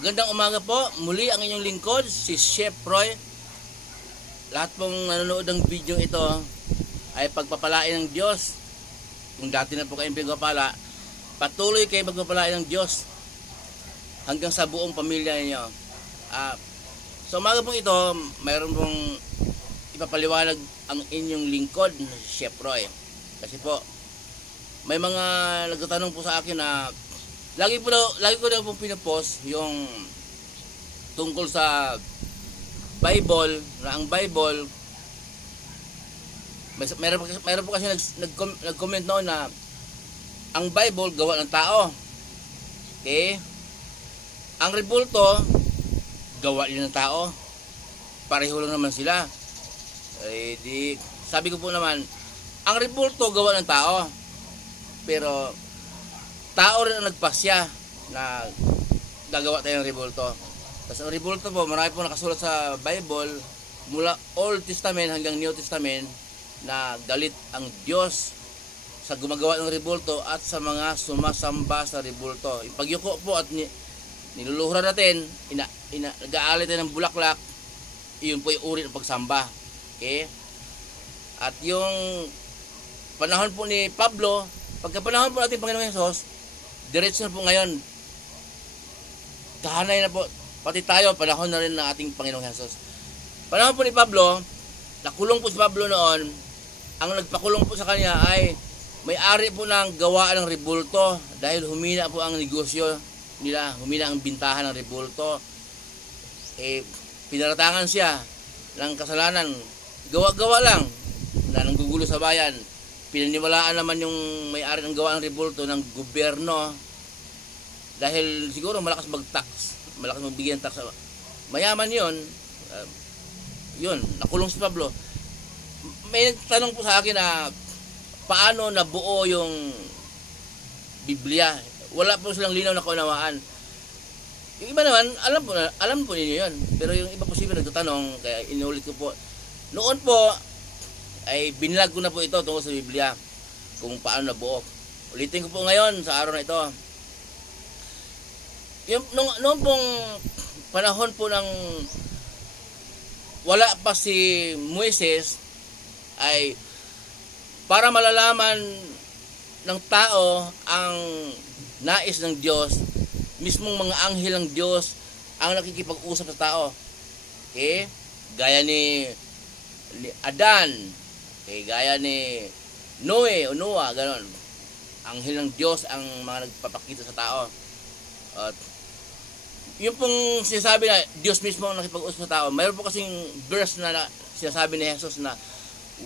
Magandang umaga po. Muli ang inyong lingkod, si Chef Roy. Lahat pong nanonood ng video ito ay pagpapalain ng Diyos. Kung dati na po kayong pinagpapala, patuloy kayo pagpapalain ng Diyos hanggang sa buong pamilya ninyo. Sa umaga pong ito, mayroon pong ipapaliwanag ang inyong lingkod, Chef Roy. Kasi po, may mga nagtatanong po sa akin na lagi ko na pong pinapost yung tungkol sa Bible, na ang Bible, mayroon po kasi nag-comment noon na ang Bible gawa ng tao. Okay? Ang rebulto gawa din ng tao. Pareho lang naman sila. Sabi ko po naman, ang rebulto gawa ng tao. Pero tao rin ang nagpasya na gagawa tayo ng rebulto. Tapos ang rebulto po, marami po nakasulat sa Bible mula Old Testament hanggang New Testament na galit ang Diyos sa gumagawa ng rebulto at sa mga sumasamba sa rebulto. Yung pagyuko po at niluluhuran natin, nag-aalay tayo ng bulaklak, yun po yung uri ng pagsamba. Okay? At yung panahon po ni Pablo, pagka panahon po natin Panginoong Hesus, diretso na po ngayon. Kahanay na po. Pati tayo, panahon na rin ng ating Panginoong Hesus. Panahon po ni Pablo, nakulong po si Pablo noon. Ang nagpakulong po sa kanya ay may-ari po ng gawaan ng rebulto dahil humina po ang negosyo nila, humina ang bintahan ng rebulto. Pinaratangan siya ng kasalanan. Gawa-gawa lang na nanggugulo sa bayan. Pinaniwalaan naman yung may-ari ng gawa ng rebulto ng gobyerno dahil siguro malakas mag-tax, malakas magbigay ng tax. Mayaman yun, nakulong si Pablo. May tanong po sa akin na paano nabuo yung Biblia. Wala po silang linaw na kaunawaan. Yung iba naman, alam po ninyo yun. Pero yung iba posible nagtatanong, kaya inulit ko po. Noon po, ay binilag ko na po ito tungkol sa Biblia kung paano nabuo. Ulitin ko po ngayon sa araw na ito. Noong pong panahon po ng wala pa si Moises, ay para malalaman ng tao ang nais ng Diyos, mismong mga anghel ng Diyos ang nakikipag-usap sa tao. Okay? Gaya ni Adan, okay, gaya ni Noe o Noah, ganon. Anghel ng Diyos ang mga nagpapakita sa tao. At yung pong sinasabi na Diyos mismo ang nakipag-usap sa tao, mayroon po kasing verse na sinasabi ni Jesus na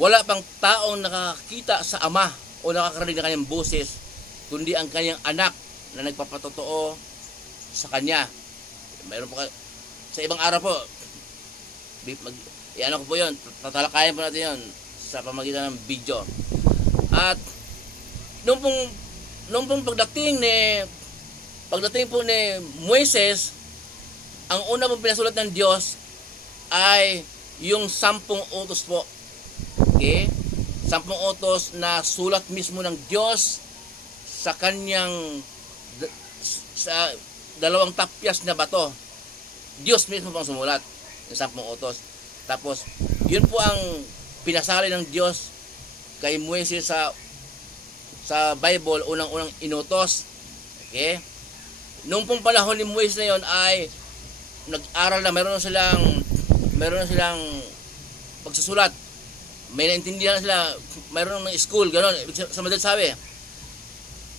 wala pang taong nakakita sa Ama o nakakarinig ng kanyang boses, kundi ang kanyang anak na nagpapatotoo sa kanya. Mayroon po sa ibang araw po, ano ko po yun, tatalakayan po natin yun sa pamagitan ng video. At nung pong pagdating po ni Moises, ang una pong pinasulat ng Diyos ay yung 10 utos po. Okay? 10 utos na sulat mismo ng Diyos sa kanyang sa 2 tapyas na bato. Diyos mismo pang sumulat yung 10 utos. Tapos, yun po ang pinasali ng Diyos kay Moises sa Bible, unang-unang inutos. Okay? Nung pong panahon ni Moises na yun ay nag-aral na, meron na silang pagsusulat. May naintindihan na sila, mayroon ng school, gano'n, sa madalit sabi.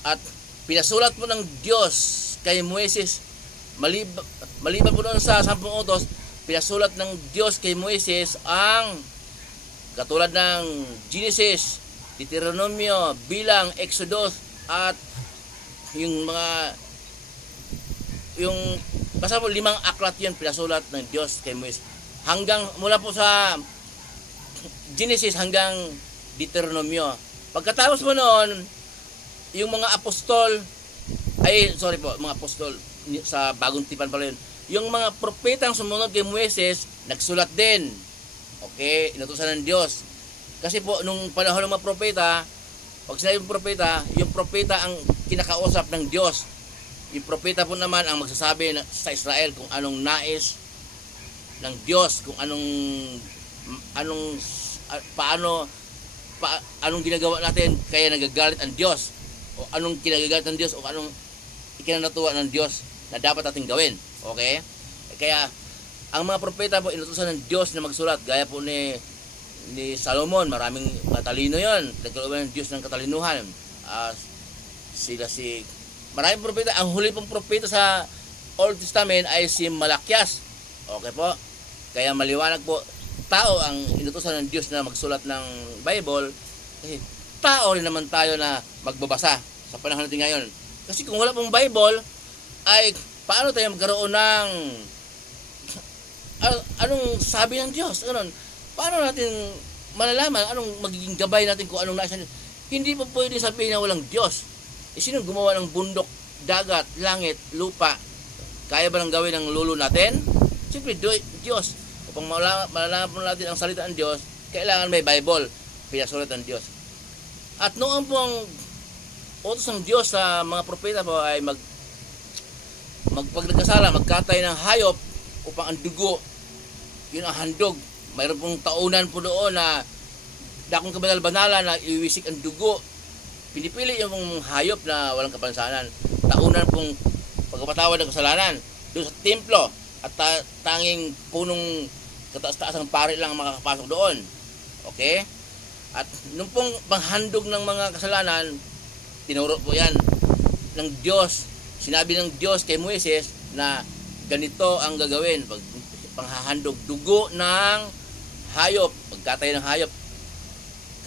At pinasulat po ng Diyos kay Moises, maliban po doon sa 10 utos, pinasulat ng Diyos kay Moises ang katulad ng Genesis, Deuteronomio, Bilang, Exodus, at basta po 5 aklat yun pinasulat ng Diyos kay Moises. Mula po sa Genesis hanggang Deuteronomio. Pagkatapos po noon, yung mga apostol, mga apostol sa Bagong Tipan pala yun. Yung mga propetang sumunod kay Moises, nagsulat din. Okay, inutusan ng Diyos. Kasi po, nung panahon ng mga propeta, pag sinabi yung propeta ang kinakausap ng Diyos. Yung propeta po naman ang magsasabi sa Israel kung anong nais ng Diyos, kung anong ginagawa natin kaya nagagalit ang Diyos, o anong kinagagalit ng Diyos, o anong ikinanatuwa ng Diyos na dapat natin gawin. Okay? Kaya ang mga propeta po inutusan ng Diyos na magsulat, gaya po ni Solomon, maraming katalino yon, nagkalooban ng Diyos ng katalinuhan. Maraming propeta. Ang huli pong propeta sa Old Testament ay si Malakias. Okay po? Kaya maliwanag po, tao ang inutusan ng Diyos na magsulat ng Bible, kasi tao rin naman tayo na magbabasa sa panahon natin ngayon. Kasi kung wala pong Bible, ay paano tayo magkaroon ng anong sabi ng Diyos? Ganun. Paano natin malalaman anong magiging gabay natin kung anong nais ng Diyos? Hindi po pwede sabihin na walang Diyos. Sino gumawa ng bundok, dagat, langit, lupa? Kaya ba nang gawin ng lolo natin? Siyempre, Diyos. Upang malalaman po natin ang salita ng Diyos, kailangan may Bible, pinasulat ng Diyos. At noong pong utos ng Diyos sa mga propeta po ay magpagkasala, magkatay ng hayop upang ang dugo, yun ang handog. Mayroon pong taunan po doon na dakong kabanal-banalan na iwisik ang dugo. Pinipili yung hayop na walang kapansanan. Taunan pong pagpapatawad ng kasalanan. Doon sa templo at tanging punong kataas-taas ang pari lang makakapasok doon. Okay? At nung pong panghandog ng mga kasalanan, tinuro po yan ng Diyos. Sinabi ng Diyos kay Moises na ganito ang gagawin. Panghahandog dugo ng hayop, pagkatay ng hayop.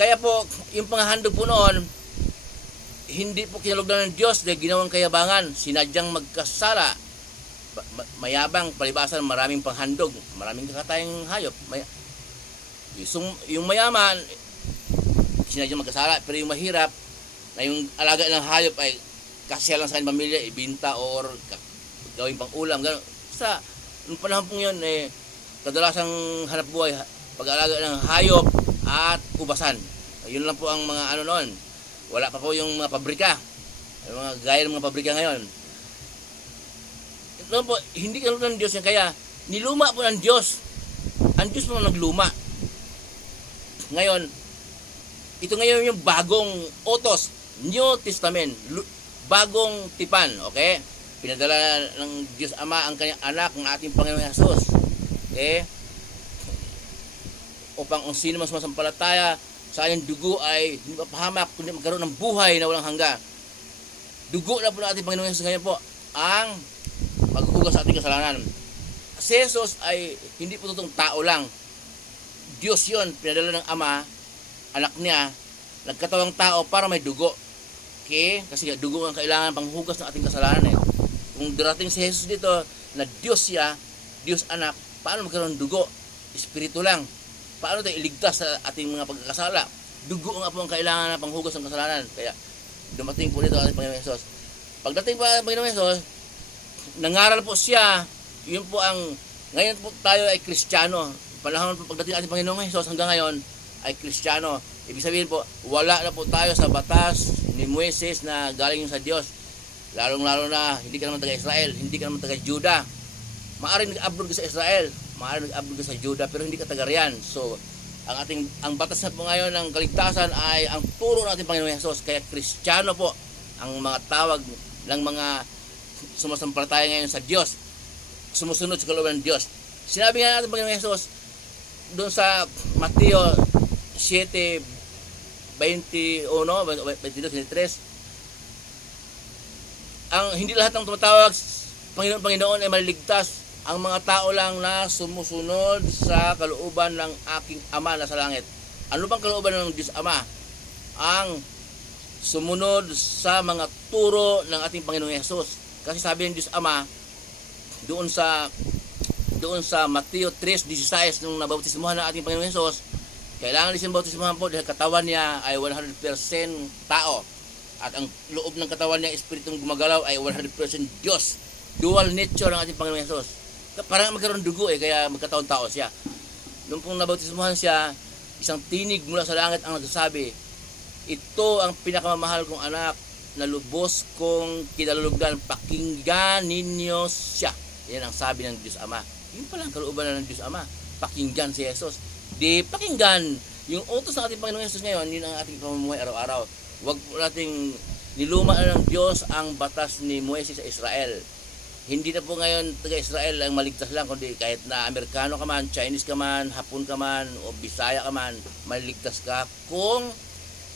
Kaya po, yung panghahandog po noon, hindi po kinalugdan ng Diyos dahil ginawang kayabangan, sinadyang magkasala, mayabang, palibasan, maraming panghandog, maraming kakatayang hayop. Yung mayaman, sinadyang magkasala, pero yung mahirap, na yung alaga ng hayop ay kasya lang sa kanyang pamilya, ibinta or gawing pang ulam, gano'n. Sa nung panahon po yun, kadalasang hanap buhay, pag-alaga ng hayop at kubasan. Yun lang po ang mga ano noon. Wala pa po yung mga pabrika. Yung mga gaya ng mga pabrika ngayon. Noon po, hindi kalulad ng Diyos yan. Kaya, niluma po ng Diyos. Ang Diyos po nagluma. Ngayon, ito ngayon yung bagong utos, New Testament, bagong tipan, okay? Pinadala ng Diyos Ama ang kanyang anak, ng ating Panginoong Jesus. Okay? Upang kung sino mas masampalataya sa kanyang dugo ay hindi mapahamak, kundi magkaroon ng buhay na walang hanggan. Dugo na po ng ating Panginoong Jesus ngayon po ang maghuhugas sa ating kasalanan. Si Jesus ay hindi po totoong tao lang. Diyos yun, pinadala ng Ama, anak niya, nagkatawang tao para may dugo. Okay? Kasi dugo ang kailangan panghugas ng ating kasalanan eh. Kung darating si Jesus dito na Diyos siya, Diyos anak, paano magkaroon ng dugo? Espiritu lang. Paano tayo iligtas sa ating mga pagkakasala? Dugo nga po ang kailangan na panghugas ng kasalanan. Kaya dumating po dito ang ating Panginoong Jesus. Pagdating po ang Panginoong Jesus, nangaral po siya. Yun po ang, ngayon po tayo ay Kristiyano. Panahon po pagdating ang ating Panginoong Jesus hanggang ngayon ay Kristiyano. Ibig sabihin po, wala na po tayo sa batas ni Moises na galing sa Diyos. Lalong-lalo na, hindi ka naman taga-Israel, hindi ka naman taga-Juda. Maaaring nag-abroad ka sa Israel, maaaring nag-abroad ka sa Juda, pero hindi ka taga-riyan. So, ang batas na po ngayon ng kaligtasan ay ang turo ng ating Panginoong Hesus. Kaya Kristiyano po ang mga tawag ng mga sumasampalataya ngayon sa Diyos, sumusunod sa kalooban ng Diyos. Sinabi nga natin Panginoong Hesus doon sa Mateo 7:21, 22-23, ang hindi lahat ng tumatawag Panginoon ay maliligtas. Ang mga tao lang na sumusunod sa kalooban ng aking Ama na sa langit. Ano bang kalooban ng Diyos Ama? Ang sumunod sa mga turo ng ating Panginoong Hesus. Kasi sabi ng Diyos Ama doon sa Mateo 3:16 nung nabautismuhan ng ating Panginoong Hesus, kailangan din siyang bautismuhan po dahil katawan niya ay 100% tao. At ang loob ng katawan niya, espiritong gumagalaw ay 100% Diyos. Dual nature ng ating Panginoong Hesus. Parang magkaroon dugo kaya magkataon tao siya. Nung pong nabautismuhan siya, isang tinig mula sa langit ang nagsasabi, ito ang pinakamamahal kong anak na lubos kong kinalulugdan, pakinggan ninyo siya. Yan ang sabi ng Diyos Ama. Yun palang kalooban ng Diyos Ama. Pakinggan si Jesus. Di pakinggan yung utos ng ating Panginoon Jesus ngayon, yun ang ating pamumuhay araw-araw. Huwag po nating niluma ng Diyos ang batas ni Moises sa Israel. Hindi na po ngayon taga-Israel ang maligtas lang, kundi kahit na Amerikano ka man, Chinese ka man, Hapon ka man, o Bisaya ka man, maligtas ka kung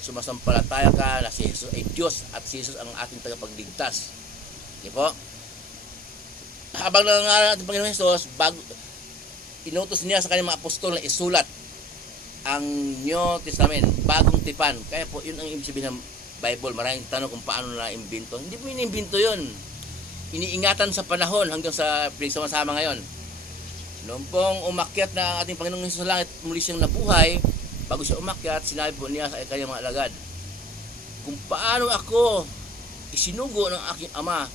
sumasampalataya ka na si Jesus ay Diyos at si Jesus ang ating tagapagligtas. Okay po? Habang nangangaral natin Panginoon Jesus, inutos niya sa kanyang mga apostol na isulat ang New Testament, bagong tipan. Kaya po, yun ang ibig sabihin ng Bible. Maraming tanong kung paano na imbento. Hindi po inimbento yun. Iniingatan sa panahon hanggang sa pinagsama-sama ngayon. Noong pong umakyat na ating Panginoong Jesus sa langit, muli siyang nabuhay. Bago siya umakyat, sinabi po niya sa kanyang mga alagad, kung paano ako isinugo ng aking Ama,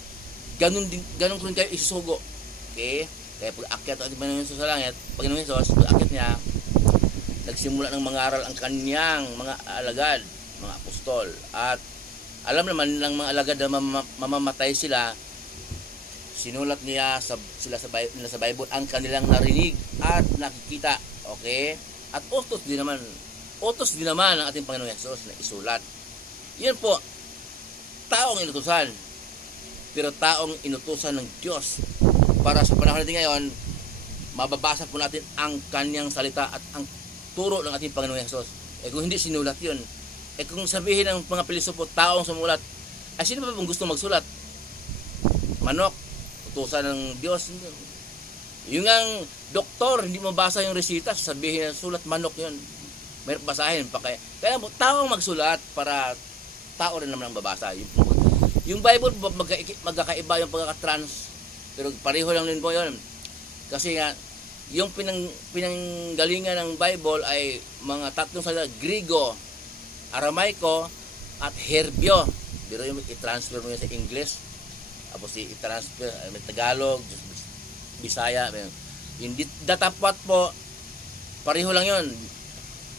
ganun ko rin kayo isusugo. Okay? Kaya pag akyat ang ating Panginoong Jesus sa langit, Panginoong Jesus, pag akyat niya, nagsimula ng mangaral ang kanyang mga alagad, mga apostol. At alam naman ng mga alagad na mamamatay sila, sinulat niya sila sa Bible ang kanilang narinig at nakikita. Okay? At utos din naman ang ating Panginoong Jesus na isulat. Yan po, taong inutusan, pero taong inutusan ng Diyos. Para sa panahon natin ngayon, mababasa po natin ang kanyang salita at ang turo ng ating Panginoong Jesus. Kung hindi sinulat yun, kung sabihin ng mga pilosopo, taong sumulat, ay sino ba pong gusto magsulat? Manok, utusan ng Diyos. Yung ang doktor, hindi mo basa yung resita, sabihin na sulat manok yun. Mayroon basahin pa kaya. Kaya taong magsulat para tao rin naman ang babasa. Yung Bible, magkakaiba yung pagkakatrans, pero pareho lang din po yun. Kasi nga, yung pinanggalingan ng Bible ay mga tatlong salita, Griego, Aramaiko, at Herbio. Pero yung i-transfer mo yun sa English, tapos i-transfer, may Tagalog, Bisaya. Yung datapat po, pareho lang yun.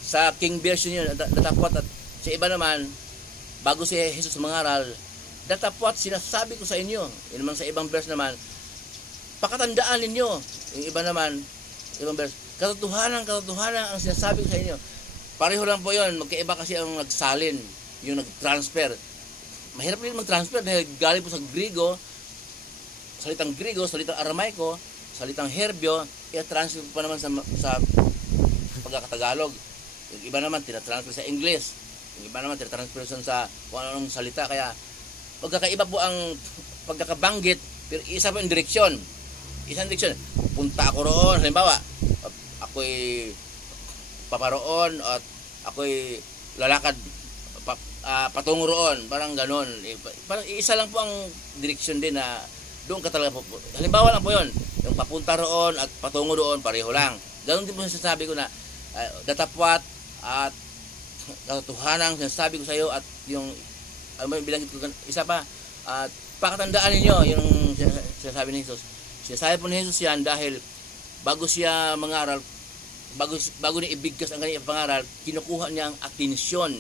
Sa King Version yun, datapat. At sa iba naman, bago si Jesus mangaral, datapat, sinasabi ko sa inyo. Yun naman sa ibang verse naman, pakatandaan ninyo. Yung iba naman, ibang verse, katotohanan ang sinasabi ko sa inyo. Pareho lang po yun. Magkaiba kasi ang nagsalin, yung nag-transfer. Mahirap rin mag-transfer dahil galing po sa Griego, salitang Griego, salitang Aramaiko, salitang Herbio, i-transfer pa naman sa pagkakatagalog. Yung iba naman, tinatransfer sa English. Yung iba naman, tinatransfer sa kung anong salita. Kaya, pagkakaiba po ang pagkakabanggit, pero isa po yung direksyon. Isang direksyon, punta ako roon. Halimbawa, ako'y paparoon at ako'y lalakad patungo roon. Parang ganon. Parang isa lang po ang direksyon din na doon ka talaga po. Halimbawa lang po yun. Yung papunta roon at patungo doon, pareho lang. Ganon din po sinasabi ko na datapwat at katotohanan sinasabi ko sa iyo at yung bilanggit ko isa pa at pakatandaan ninyo yung sinasabi ni Jesus. Sinasabi po ni Jesus yan dahil bago siya mangaral, bago niya ibigkas ang kanyang pangaral, kinukuha niya ang atensyon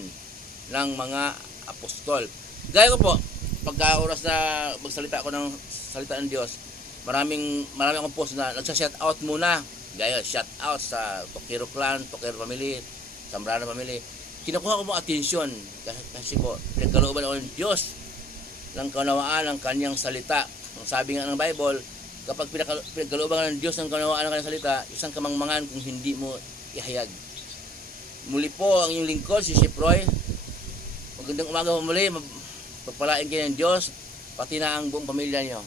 ng mga apostol. Gaya ko po, pagka oras na magsalita ako ng salita ng Diyos, marami akong post na nagsa-shout out muna. Gaya, shout out sa Tokero Clan, Tokero Family, Zambrano Family. Kinukuha ko mo atensyon kasi po, pinagkalooban ako ng Diyos ng kaunawaan ng kanyang salita. Ang sabi nga ng Bible, kapag pinagkalooban ng Diyos ng kaunawaan ng kanyang salita, isang kamangmangan kung hindi mo ihayag. Muli po ang iyong lingkod, si Chef Roy. Magandang umaga po muli. Pagpalain kayo ng Diyos, pati na ang buong pamilya niyo.